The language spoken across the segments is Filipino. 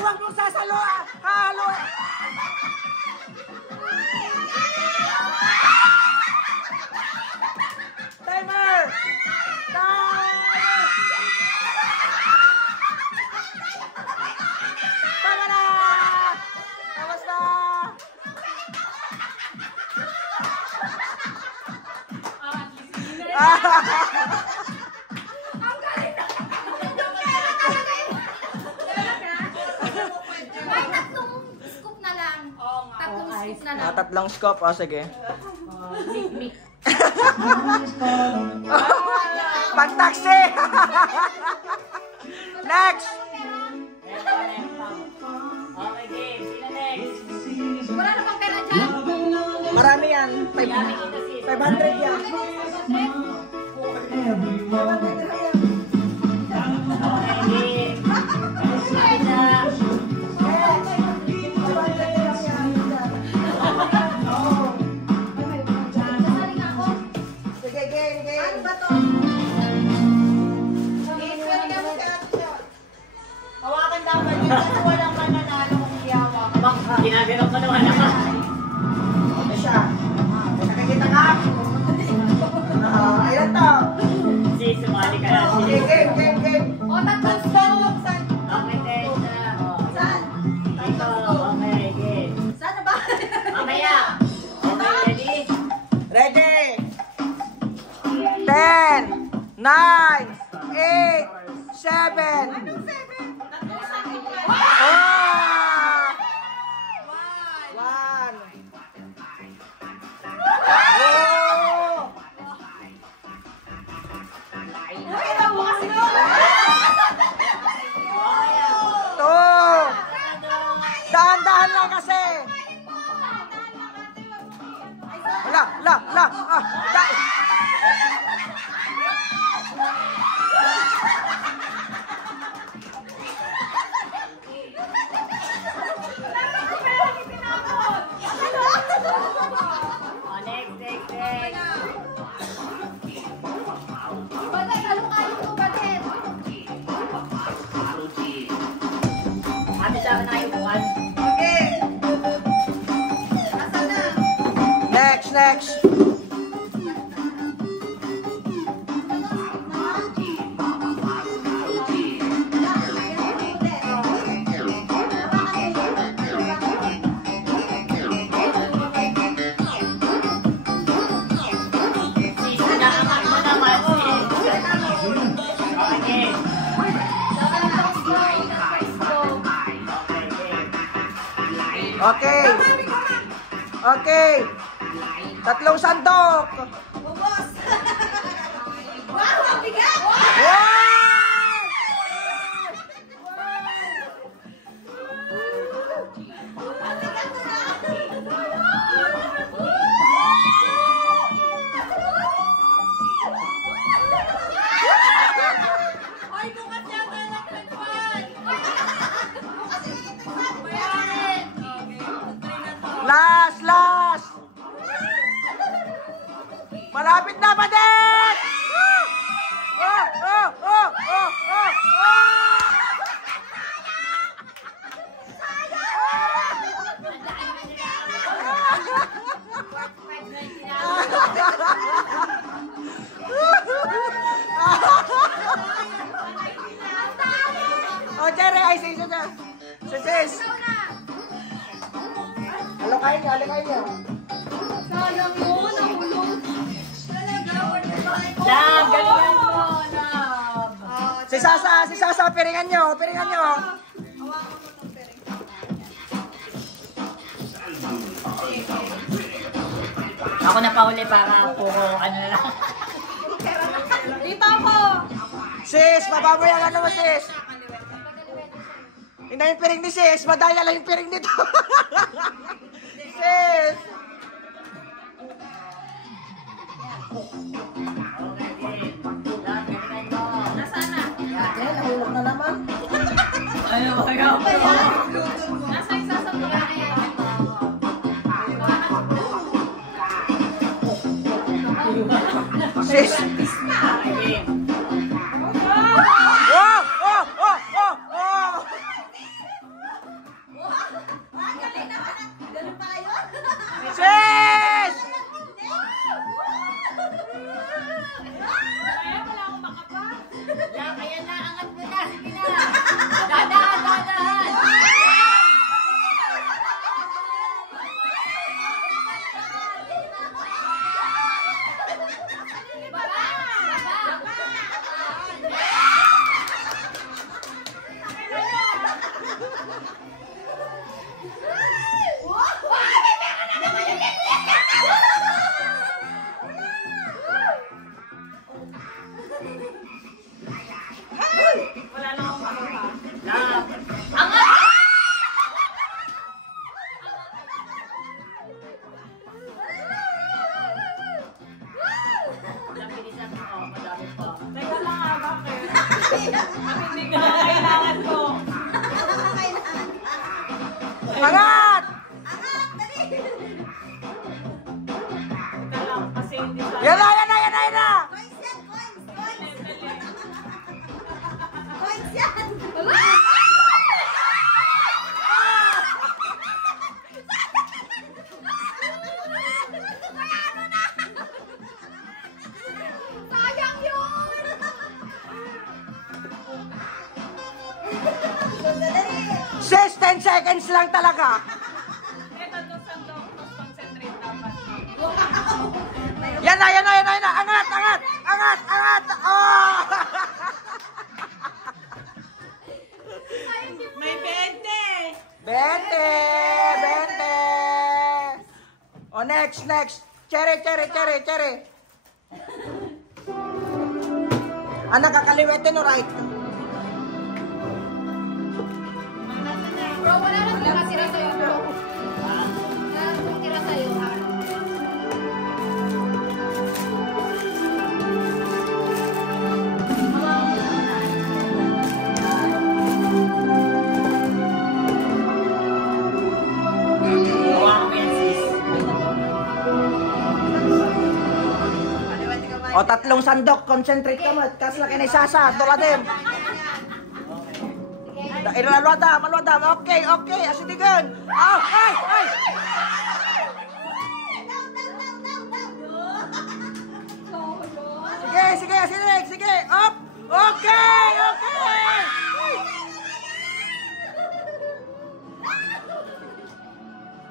Huwag mong sasalo! Halo! Timer! Tama na! Tapos na! Tatlong scoop. O, sige. Mix. Pag-taxi! Next! Okay, game. Sino next? Wala na bang pera dyan? Marami yan. 500 yan. Hawakan dapat yun kasi walang mananalo kung iyawa. Ginaganon ko naman ako. Ano siya? Nakikita ka? Ilan to? Sis, sumali ka na. Game. O, tatlong stop. Saan? Okay, guys. Saan? Ito, okay, game. Saan na ba? Mamaya. Okay, ready? Ready? 10, 9, 8, 7. One. Two. Dahan-dahan lang kasi. La. Next. Okay. Tatlong sandok. Ubos. Wow, ang bigat. Last. Malapit na, Padet! Jerry, ay sis. Alokay niya. Sayang mo, nahulog. Lab, galingan mo, Lab. Si Sasa, piringan nyo. Hawakan mo itong pering. Ako na pauli para puro ano na lang. Dito ako. Sis, baba mo yung ano mo, sis. Hindi yung piring ni sis. Madaya lang yung piring nito. Sis. Nasaan na? Nahulog na naman. Ano ba yun? Nasa isa sa mga yan. Sis. Hindi ko na kailangan ko. Angat! Ito lang, kasi hindi sa... Yan na, yan na, yan na, yan na! Sayang yun! Sis, 10 seconds lang talaga. Ito doon sa doon, mas concentrate dapat. Yan na, yan na, yan na, yan na. Angat, angat, angat, angat. Oh! May 20! 20! 20! Oh, next, next. Cherry, cherry, cherry, cherry. Anak, kakaliwetin o right? Bro, wala na nakatira sa'yo, bro. Wala na nakatira sa'yo, ha? Hawakan mo yan, sis. O, tatlong sandok. Concentrate ka mo. Kas laki ni Sasa. Tuladim. Ilalwada, malwada. Okay, okay. Asitigan. Oh, ay, ay. Sige, sige, sige, sige. Up. Okay, okay.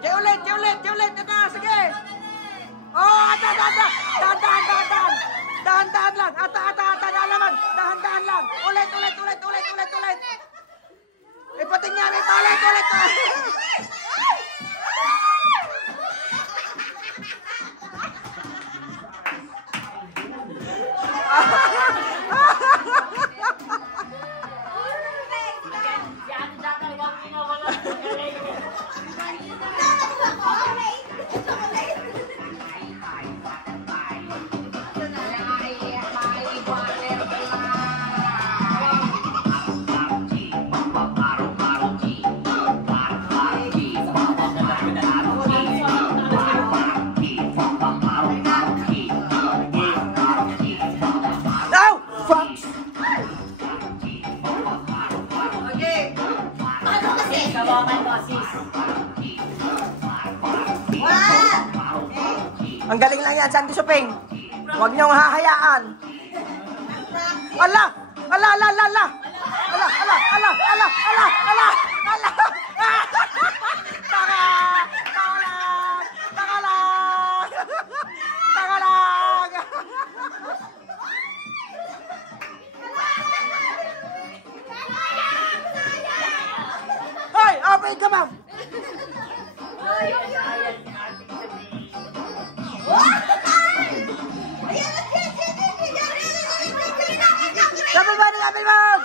Di ulit, di ulit, di ulit. Ito, sige. Oh, ata, ata, ata. Dahan, dahan, dahan, dahan. Dahan, dahan lang. Ata, ata, ata, alaman. Dahan, dahan lang. Ulit, ulit, ulit, ulit, ulit, ulit. Ipating niya, ulit, ulit, ulit. Yan, dyan talaga ang pinawala. Ow! Fuck! Hawakan mo, sis. Ang galing lang yan, Sandy Suping. Huwag niyong hahayaan. Ala! Ala, ala, ala, ala! Ala, ala, ala, ala, ala, ala, ala! Taka! Taka lang! Taka lang! Taka lang! Hoy! Open ka, ma'am! Sabi ba ni Ate Ma'am?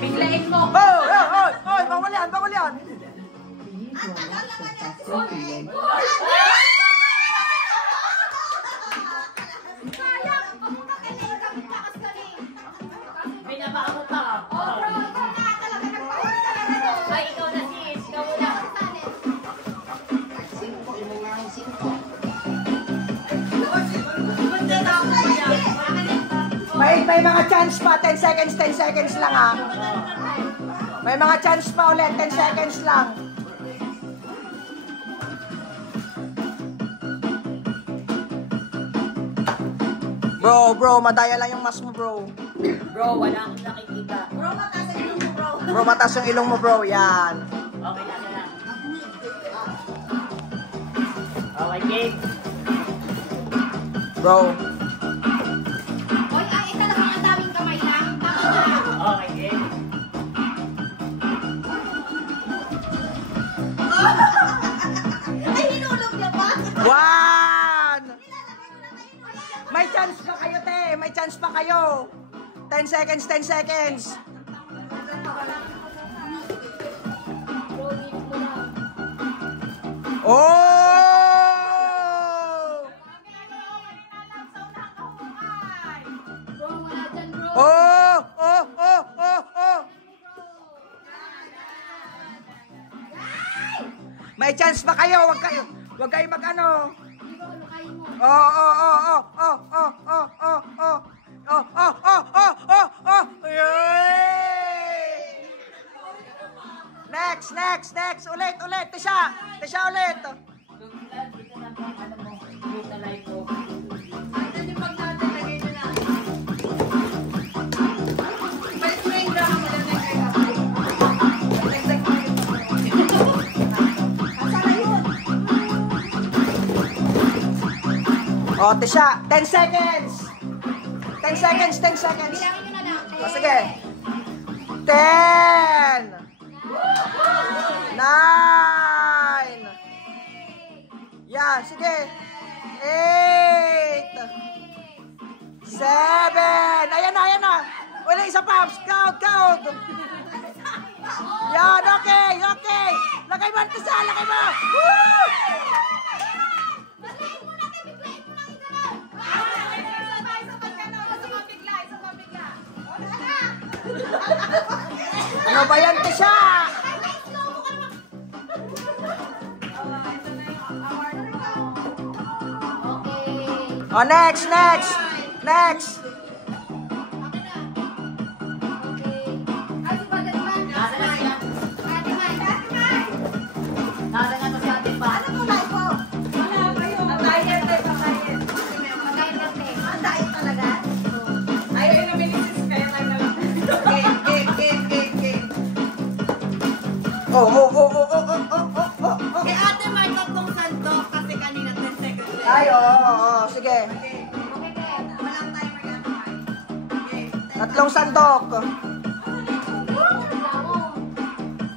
Biglain mo. Bawal yan, bawal yan. Sayang! May mga chance pa. 10 seconds, 10 seconds lang ha. May mga chance pa ulit. 10 seconds lang. Bro, madaya lang yung mas mo, bro. Bro, wala akong nakikita. Bro, mataas ang ilong mo, bro. Bro, mataas yung ilong mo, bro. Yan. Okay na. Okay, game. Bro. Oy, ay, talagang ang daming kamay lang. Tama na. Okay, game. Ay, hinulog niya pa. 1! May chance pa kayo, te. May chance pa kayo. 10 seconds, 10 seconds. Oh! Bro, wala dyan, bro. Oh! May chance pa kayo. Wag kayo mag-ano. Bro, lukayin mo. Yay! Next. Ulit. Tisha ulit. Dito na po, ano mo, dito na live ko. Oh, Tisha, 10 seconds. 10 seconds. Bilangin nyo na lang. O, sige. 10. 9. Yan, sige. 8. 7. Ayan na. Uli, isa pa. Count. Yan, okay. Lagay mo, Tisha, lagay mo. Woo! Biglayin mo natin, biglayin mo lang ito. Ano ba yan, Tisha? Okay. Oh, next. Nasa na to si Ate Pa. Oh. Eh, ate, may tatlong sandok kasi kanina 10 seconds left. Ay, oo, sige. Walang timer yan. Okay. Tatlong sandok.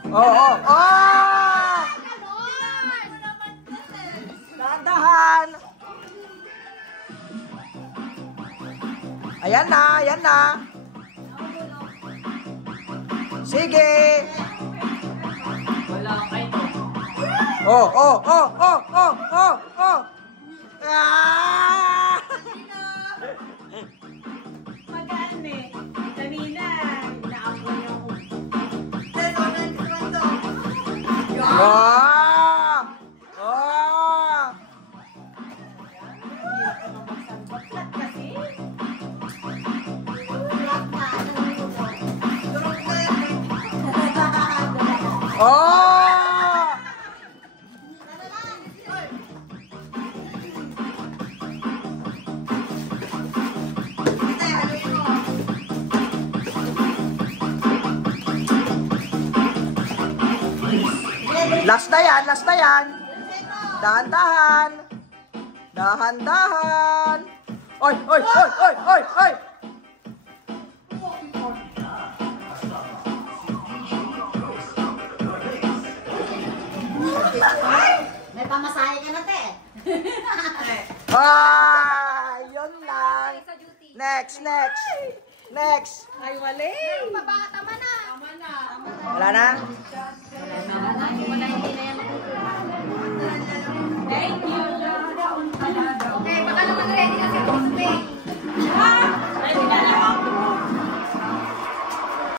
Oo. Dahan. Ayan na. Sige. Wala akong kayo. Oh. Ah! Magaan eh. Kanina, inaabot niyo ako. 10 on and sandok. Oh! Oh! Last na yan. Dahan-dahan. Oy! May pamasahe ka na, te. Yun lang. Next. Ay, wali. Baba, tama na. Wala na? Thank you.